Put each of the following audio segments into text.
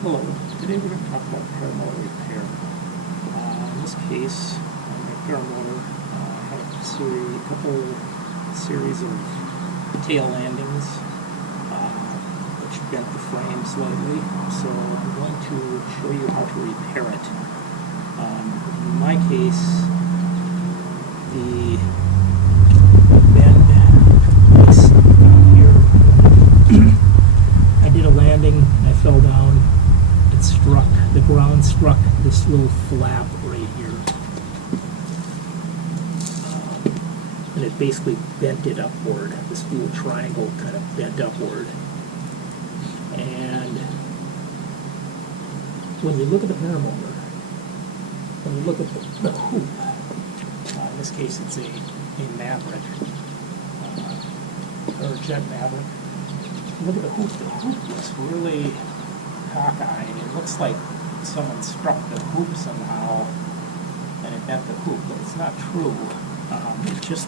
Hello, today we're going to talk about paramotor repair. In this case, my paramotor had a couple series of tail landings which bent the frame slightly, so I'm going to show you how to repair it. In my case, the bend is here. I did a landing, I fell down. The ground struck this little flap right here. And it basically bent it upward. This little triangle kind of bent upward. And when you look at the paramotor, when you look at the hoop, in this case it's a Maverick, Parajet Maverick. Look at the hoop looks really cockeyed. It looks like someone struck the hoop somehow and it bent the hoop, but it's not true. It just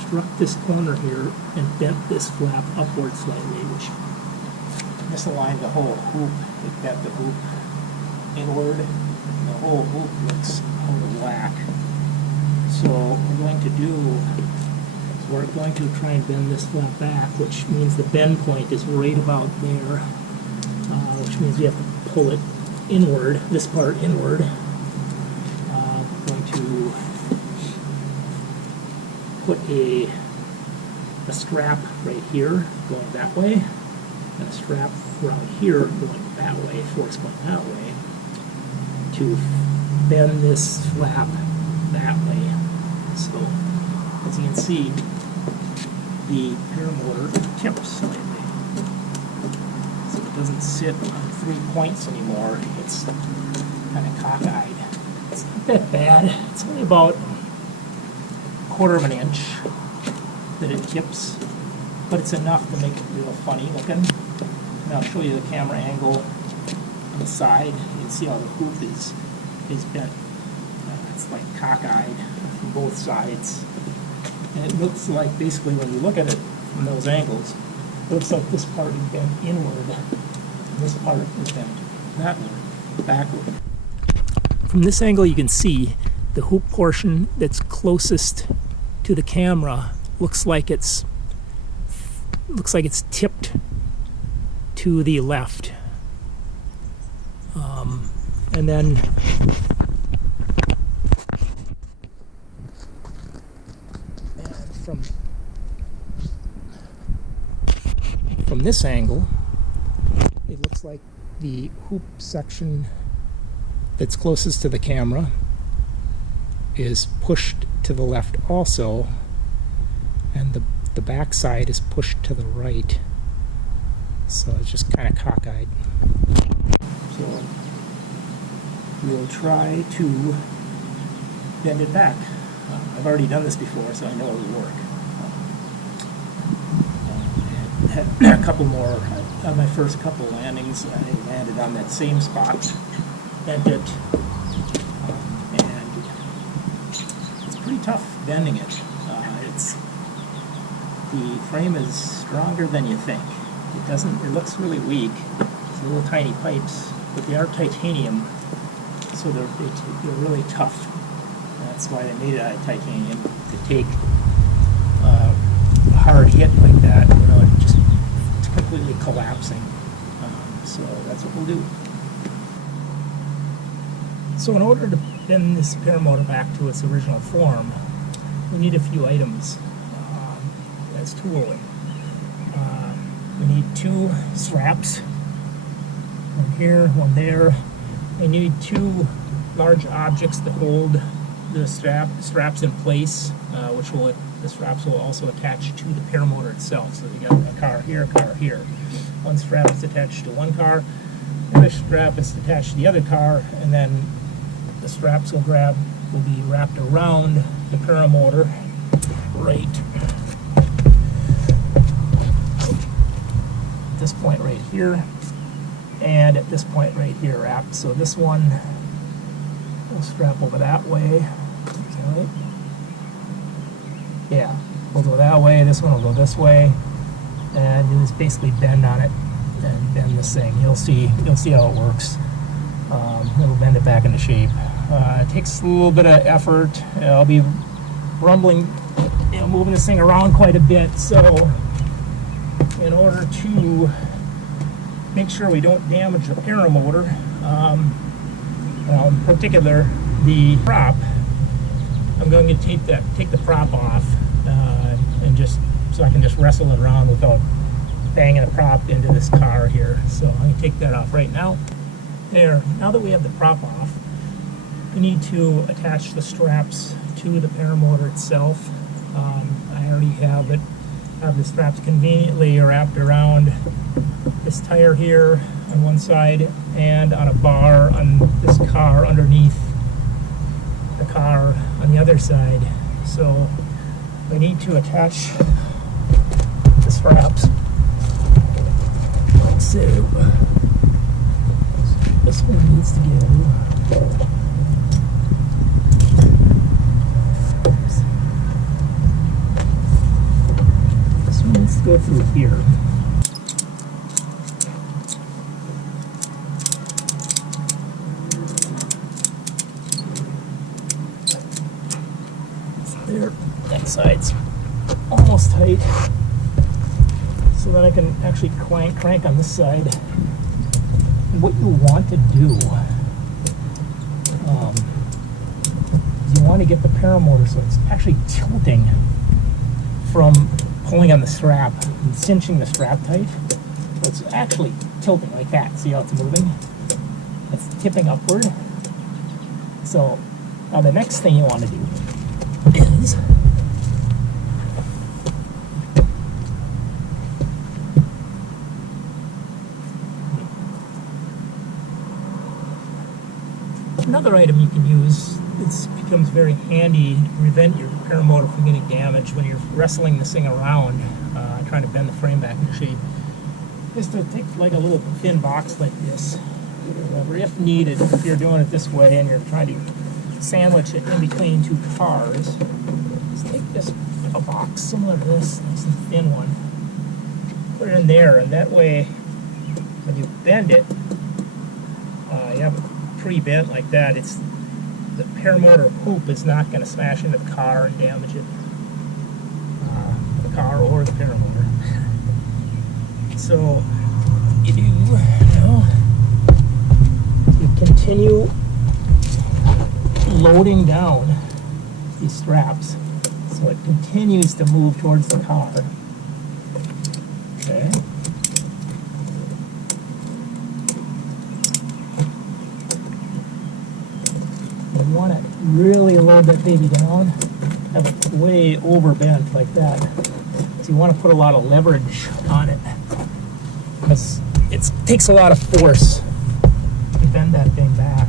struck this corner here and bent this flap upward slightly, which misaligned the whole hoop. It bent the hoop inward, and the whole hoop looks out of whack. So what we're going to do is we're going to try and bend this flap back, which means the bend point is right about there. Which means we have to pull it inward, this part inward. We're going to put a strap right here going that way, and a strap around here going that way, force going that way, to bend this flap that way. So, as you can see, the paramotor tips slightly. It doesn't sit on 3 points anymore. It's kind of cockeyed. It's not that bad. It's only about 1/4 of an inch that it tips, but it's enough to make it real funny looking. And I'll show you the camera angle on the side. You can see how the hoop is bent. It's like cockeyed from both sides. And it looks like, basically, when you look at it from those angles, it looks like this part is bent inward, and this part is bent backward. From this angle you can see the hoop portion that's closest to the camera looks like it's tipped to the left. And then from this angle, it looks like the hoop section that's closest to the camera is pushed to the left also, and the back side is pushed to the right. So it's just kind of cockeyed. So we'll try to bend it back. I've already done this before, so I know it'll work. A couple more. On my first couple landings, I landed on that same spot, bent it, and it's pretty tough bending it. The frame is stronger than you think. It looks really weak. It's little tiny pipes, but they are titanium, so they're really tough. That's why they made it out of titanium, to take a hard hit like that without it just completely collapsing. So that's what we'll do. So in order to bend this paramotor back to its original form, we need a few items as tooling. We need 2 straps, one here, one there. We need 2 large objects to hold the straps in place, the straps will also attach to the paramotor itself. So you got a car here, a car here. One strap is attached to one car, the other strap is attached to the other car, and then the straps will be wrapped around the paramotor right at this point right here, and at this point right here wrapped. So this one will strap over that way. Right? Yeah, we'll go that way, this one will go this way, and you just basically bend on it and bend this thing. You'll see how it works. It'll bend it back into shape. It takes a little bit of effort. I'll be rumbling, moving this thing around quite a bit. So in order to make sure we don't damage the paramotor, in particular the prop, I'm going to take the prop off, and just so I can just wrestle it around without banging the prop into this car here. So I'm going to take that off right now. There. Now that we have the prop off, we need to attach the straps to the paramotor itself. I already have the straps conveniently wrapped around this tire here on one side and on a bar on this car underneath the car on the other side. So we need to attach the straps. So this one needs to go. This one needs to go through here. There, that side's almost tight, so that I can actually crank on this side. And what you want to do is you want to get the paramotor so it's actually tilting from pulling on the strap and cinching the strap tight. So it's actually tilting like that. See how it's moving? It's tipping upward. So now the next thing you want to do is another item you can use. It becomes very handy to prevent your paramotor from getting damaged when you're wrestling this thing around, trying to bend the frame back into shape, is to take like a little thin box like this, or if needed, if you're doing it this way and you're trying to sandwich it in between two cars, just take a box similar to this, nice and thin one, put it in there, and that way when you bend it, you have it pre-bent like that, the paramotor hoop is not going to smash into the car and damage it, the car or the paramotor. So you do, you continue loading down these straps so it continues to move towards the car. Okay. You want to really load that baby down, have it way overbent like that. So you want to put a lot of leverage on it because it takes a lot of force to bend that thing back.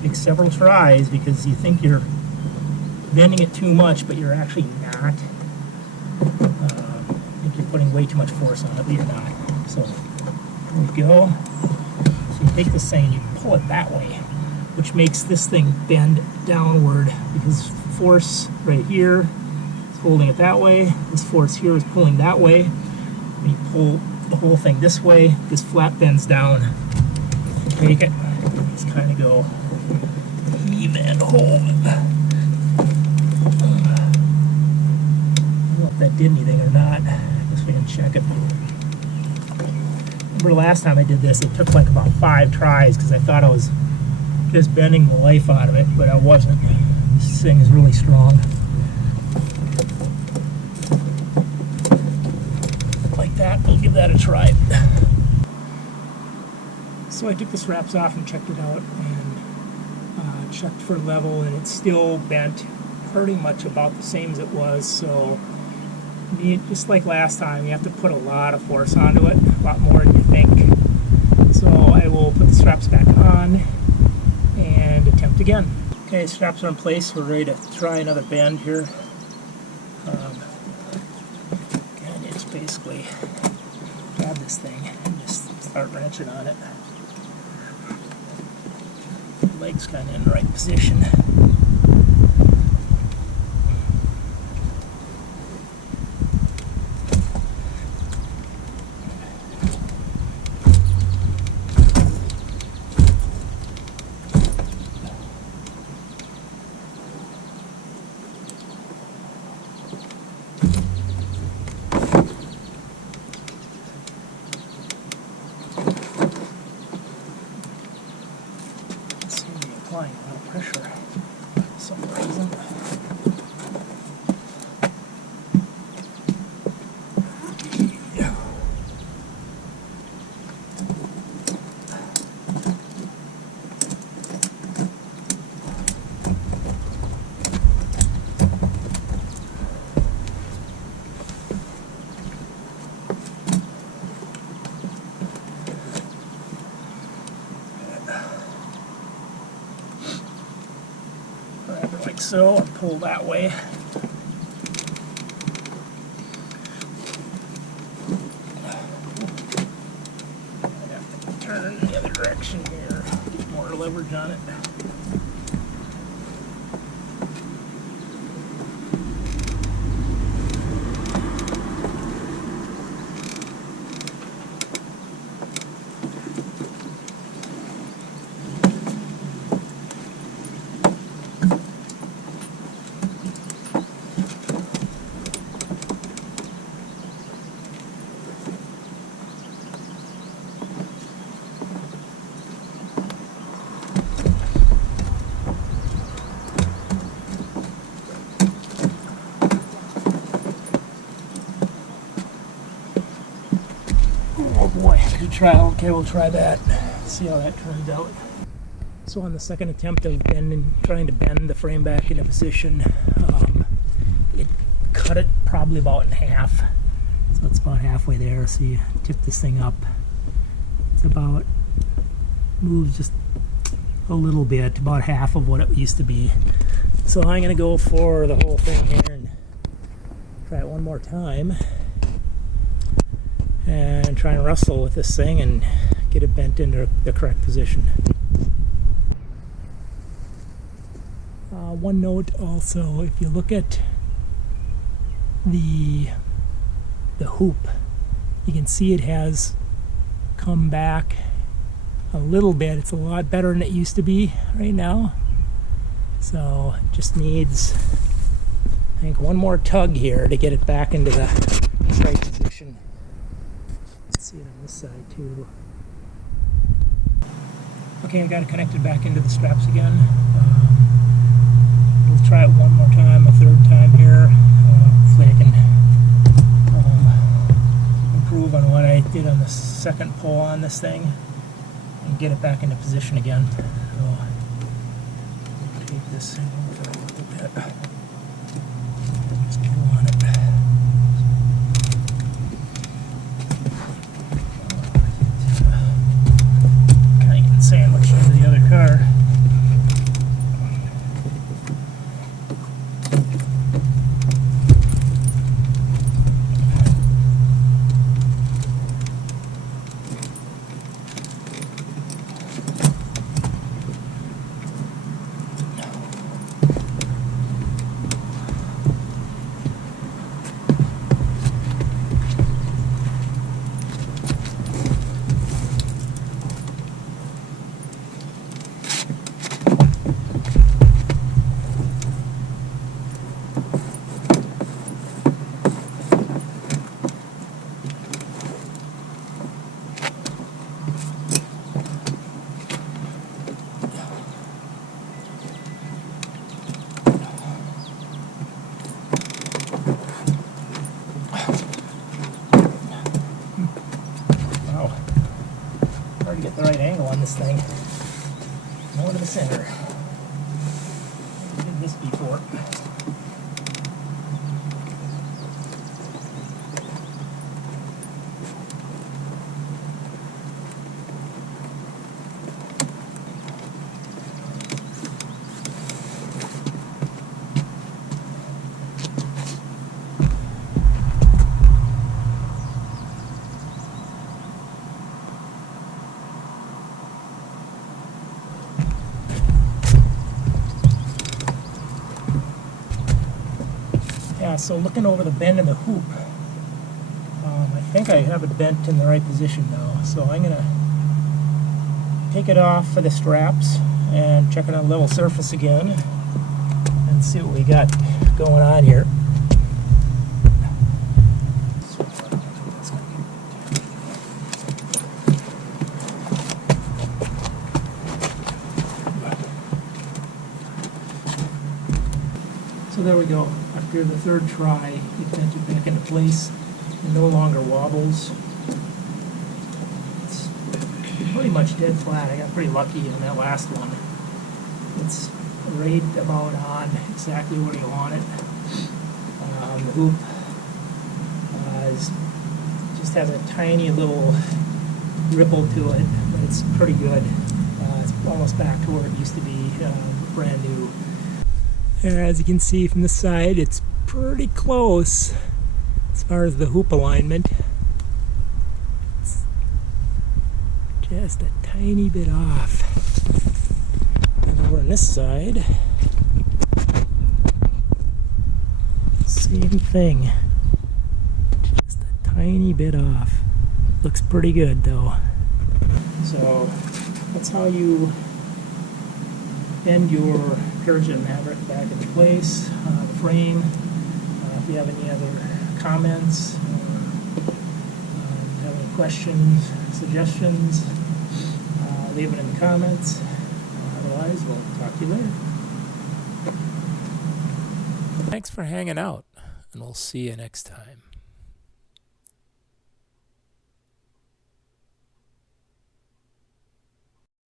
Takes several tries because you think you're bending it too much, but you're actually not. I think you're putting way too much force on it, but you're not. So there you go. So you take this thing and you pull it that way, which makes this thing bend downward because force right here is holding it that way. This force here is pulling that way. When you pull the whole thing this way, this flap bends down. Take it, just kind of go heave and hold. I don't know if that did anything or not. I guess we can check it. Remember last time I did this, it took like about 5 tries because I thought I was just bending the life out of it, but I wasn't. This thing is really strong. Like that, we'll give that a try. So I took the straps off and checked it out and checked for level, and it's still bent pretty much about the same as it was. So just like last time, you have to put a lot of force onto it, a lot more than you think. So I will put the straps back on and attempt again. Okay, straps are in place. We're ready to try another bend here. And it's basically grab this thing and just start wrenching on it. The leg's kind of in the right position. applying a lot of pressure for some reason. Like so, and pull that way. I'd have to turn the other direction here, get more leverage on it. Okay, we'll try that. See how that turns out. So on the second attempt of trying to bend the frame back into position, it cut it probably about in half. So it's about halfway there. So you tip this thing up. It's about, moves just a little bit, about half of what it used to be. So I'm going to go for the whole thing here and try it one more time. And try and wrestle with this thing and get it bent into the correct position. One note also, if you look at the hoop, you can see it has come back a little bit. It's a lot better than it used to be right now. So it just needs, I think, one more tug here to get it back into the right position. See it on this side too. Okay, I got it connected back into the straps again. We'll try it one more time, a third time here. Hopefully I can improve on what I did on the second pull on this thing and get it back into position again. So, take this thing over a little bit. Just pull on it. Sandwich into the other car. Get the right angle on this thing. More to the center. I did this before. Yeah, so looking over the bend of the hoop, I think I have it bent in the right position now. So I'm going to take it off for the straps and check it on level surface again and see what we got going on here. So there we go. After the third try, it bent it back into place and no longer wobbles. It's pretty much dead flat. I got pretty lucky in that last one. It's right about on exactly where you want it. The hoop just has a tiny little ripple to it, but it's pretty good. It's almost back to where it used to be, brand new. As you can see from the side, it's pretty close as far as the hoop alignment. It's just a tiny bit off. And over on this side, same thing. Just a tiny bit off. Looks pretty good though. So that's how you bend your Parajet Maverick back into place, the frame. If you have any other comments, or have any questions, suggestions, leave it in the comments. Otherwise, we'll talk to you later. Thanks for hanging out, and we'll see you next time.